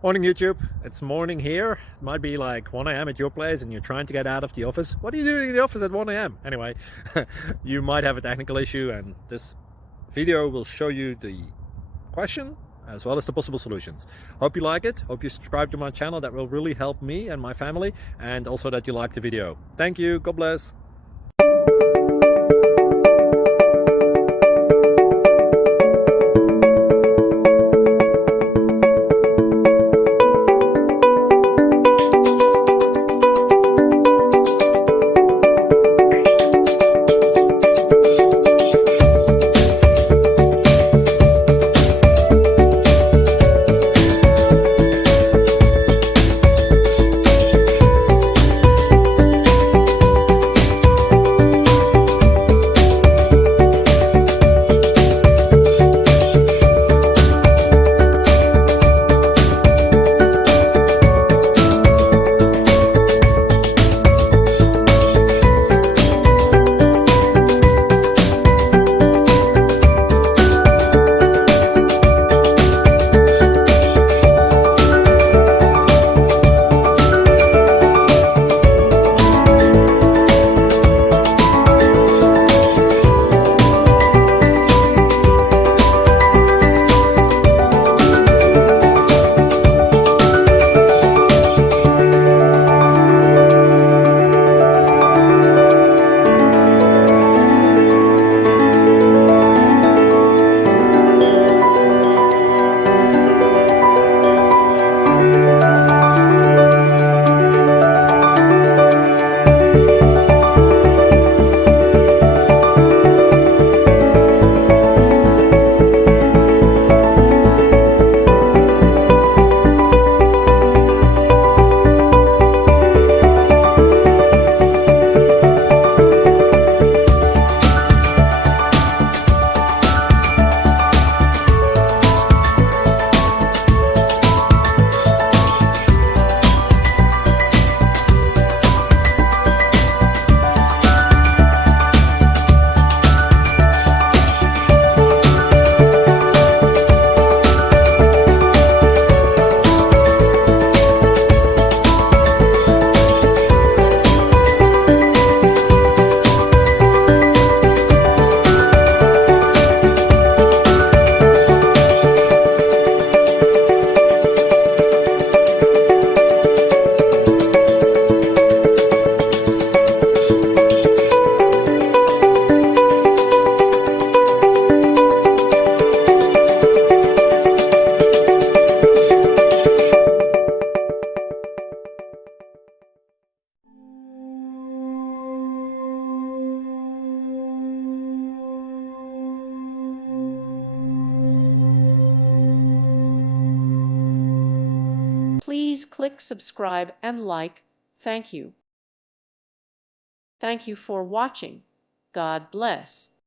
Morning YouTube, it's morning here. It might be like 1 a.m. at your place and you're trying to get out of the office. What are you doing in the office at 1 a.m.? Anyway, you might have a technical issue and this video will show you the question as well as the possible solutions. Hope you like it, hope you subscribe to my channel. That will really help me and my family, and also that you like the video. Thank you, God bless. Please click subscribe and like. Thank you. Thank you for watching. God bless.